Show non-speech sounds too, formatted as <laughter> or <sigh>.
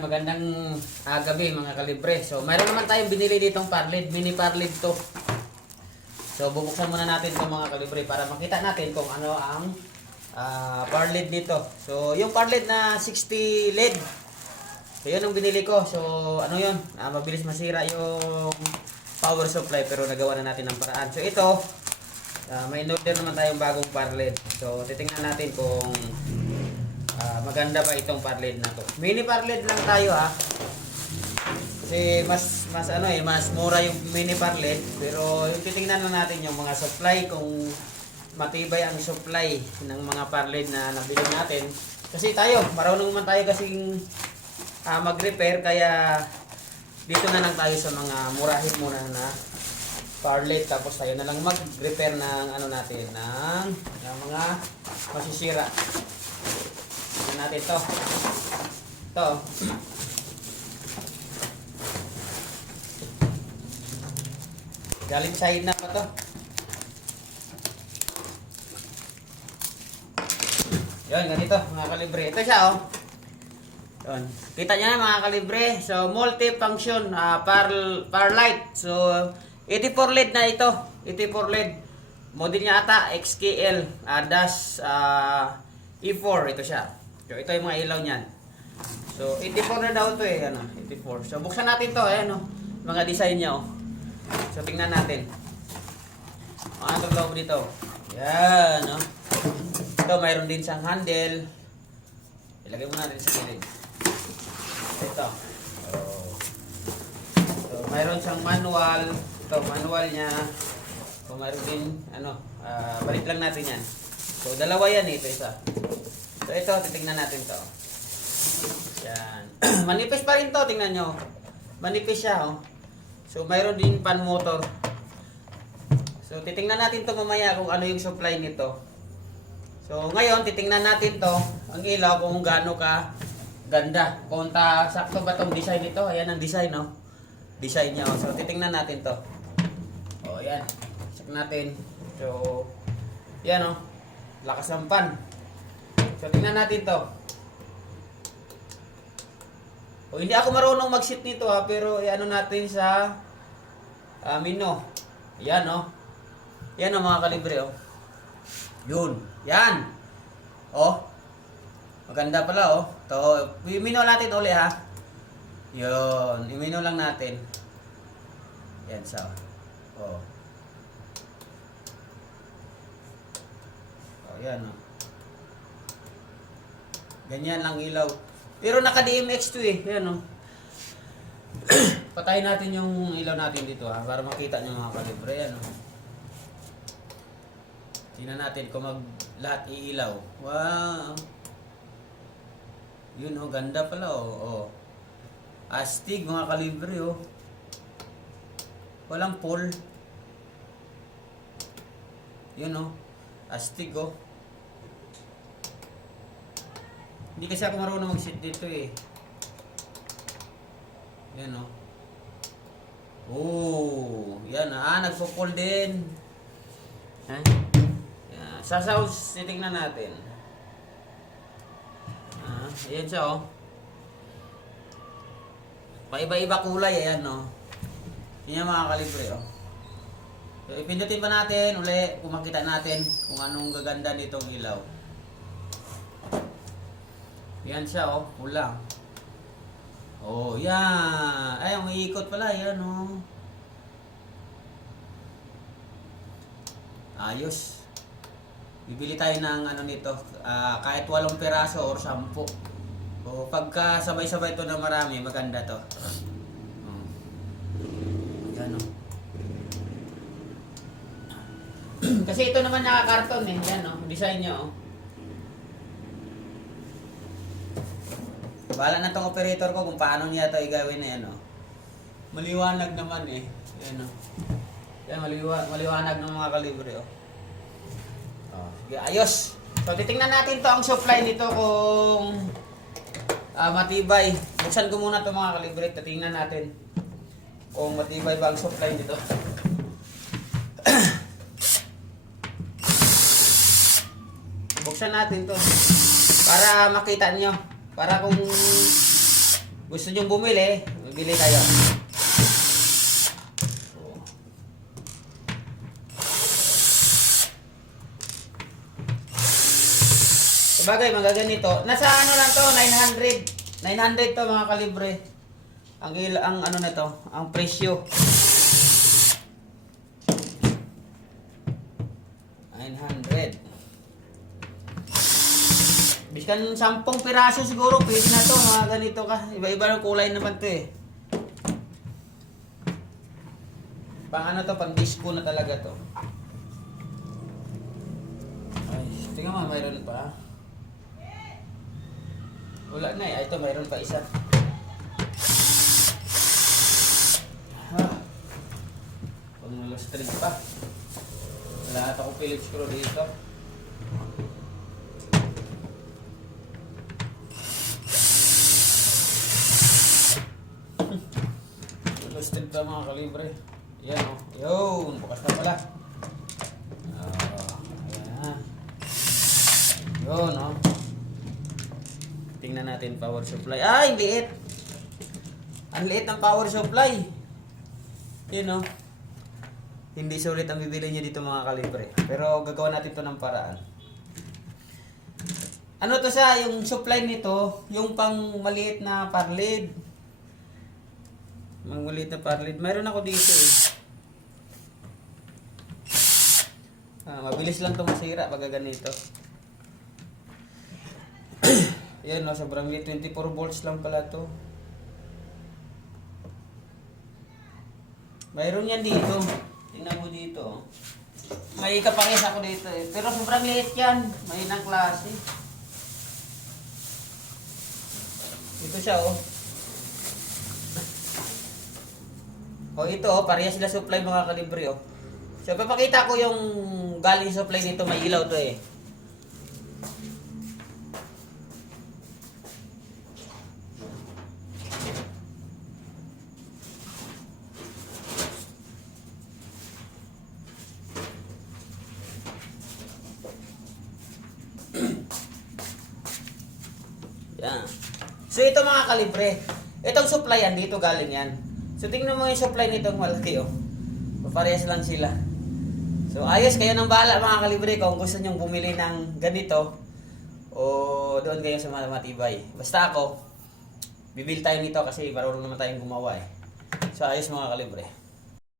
Magandang ah, gabi mga kalibre. So, mayroon naman tayong binili ditong parlid. Mini parlid to. So, bubuksan muna natin itong mga kalibre para makita natin kung ano ang ah, parlid dito. So, yung parlid na 60 lead. So, yun ang binili ko. So, ano yun? Ah, mabilis masira yung power supply pero nagawa na natin ng paraan. So, ito, ah, may order naman tayong bagong parlid. So, titingnan natin kung maganda ba itong parlid na to? Mini parlid lang tayo ha. Kasi mas mas ano eh, mas mura yung mini parlid, pero yung titingnan na natin yung mga supply kung matibay ang supply ng mga parlid na nabili natin. Kasi tayo, marunong man tayo kasing ah, mag-repair kaya dito na lang tayo sa mga murahin muna na parlid tapos tayo na lang mag-repair ng ano natin ng, ng mga masisira. Natin to. To. Galing China pa to. Yun, ganito mga kalibre. Ito siya oh. Yun. Kita niyo na mga kalibre. So, multi-function ah, par, par light. So, 84 LED na ito. 84 LED. Model niya ata XKL. Uh, dash ah, E4. Ito siya. So, ito yung mga ilaw niyan. So, 84 na daw ito eh. Ano, 84. So, buksan natin to. Ayan oh. Mga design niya oh. So, tingnan natin. Ano itong loob dito? Yan oh. Ito, mayroon din siyang handle. Ilagay mo natin sa gilid. Ito. Oh. So, mayroon siyang manual. Ito, manual niya. So, mayroon din, ano, ah, balik lang natin yan. So, dalawa yan eh. Ito isa. So, ito, titingnan natin to. Yan. <clears throat> Manipis pa rin to, tingnan nyo. Manipis siya, oh. So, mayroon din pan motor. So, titingnan natin to mamaya kung ano yung supply nito. So, ngayon, titingnan natin to, ang ilaw kung gaano ka ganda. Kung ta, sakto ba tong design nito? Ayan ang design, no? Design niya, oh. So, titingnan natin to. Oh, yan. Check natin. So, yan, oh. Lakas ng pan. So, tingnan natin to. O, hindi ako marunong mag-sit nito, ha, pero ano natin sa ah, mino. Yan, oh. Yan, oh, mga kalibre, oh. Yun. Yan. Oh. Maganda pala, oh. To, imino natin uli, ha. Yun. Imino lang natin. Yan, sa. Oh. Oh, yan, oh. Ganyan lang ilaw. Pero naka DMX to eh. Yan, oh. <clears throat> Patayin natin yung ilaw natin dito, ha. Para makita nyo mga kalibre. Yan, oh. Tingnan natin kung mag lahat iilaw. Wow. Yun oh, ganda pala oh. oh. Astig mga kalibre oh. Walang pole. Yun oh. Astig oh. Hindi kasi ako marunong mag-sit dito eh. Yan oh. Oh, yan ah, nagpo-pull din. Ha? Sa sounds, titingnan natin. Ah, ayan siya oh. Paiba-iba kulay, ayan oh. Yan yung mga kalibre oh. So, ipindutin pa natin uli kung natin kung anong gaganda nitong ilaw. Yan siya oh, pula. Oh, yan. Ay, ang iikot pala, yan oh. Ayos. Bibili tayo ng ano nito, ah, kahit walong peraso or sampu. O pagka sabay-sabay to na marami, maganda to. Oh. Yan oh. <clears throat> Kasi ito naman nakakarton eh. Yan oh, design niya oh. Bahala na tong operator ko kung paano niya ito igawin na yan oh. Maliwanag naman eh. Yan oh. Yan, maliwa, maliwanag ng mga kalibre oh. Oh, sige, ayos. So titingnan natin to ang supply nito kung ah, matibay. Buksan ko muna to mga kalibre, titingnan natin kung matibay ba ang supply nito. <clears throat> Buksan natin to para makita nyo. Para kung gusto nyong bumili, bibili tayo. Sabagay, magaganito. Nasa ano lang to, 900. 900 to mga kalibre. Ang ang ano na to, ang presyo. 900. Biskan 10 piraso siguro, pwede na to, mga ganito ka. Iba-iba ng kulay naman to eh. Pang ano to, pang disco na talaga to. Ay, tingnan mo, mayroon pa. Wala na eh. Ay, Ito, mayroon pa isa. Ah. Pang malustrid pa. Wala ata ko Philips screw dito. Malustrid pa mga kalibre. Yan o. Yun, bukas na pala. Ah, ayan. Yun o. Tingnan natin power supply. Ay, liit. Ang liit ng power supply. Yun o. Hindi sulit ang bibili niya dito mga kalibre. Pero gagawa natin to ng paraan. Ano to sa yung supply nito, yung pang maliit na parlid. Mang maliit na parlid. Mayroon ako dito eh. Ah, mabilis lang to masira pag ganito. Yan no, sobrang liit. 24 volts lang pala to. Mayroon yan dito. Tingnan mo dito. May kapares ako dito eh. Pero sobrang liit yan. May ng klase. Ito siya oh. Oh ito oh, parehas sila supply mga kalibre oh. So papakita ko yung galing supply nito may ilaw to eh. <clears throat> Yan. So ito mga kalibre. Itong supply yan, dito galing yan. So tingnan mo yung supply nitong malaki oh. Paparehas lang sila. So ayos kayo nang bahala mga kalibre kung gusto nyong bumili ng ganito o doon kayo sa mga matibay. Basta ako, bibili tayo nito kasi marunong naman tayong gumawa eh. So ayos mga kalibre.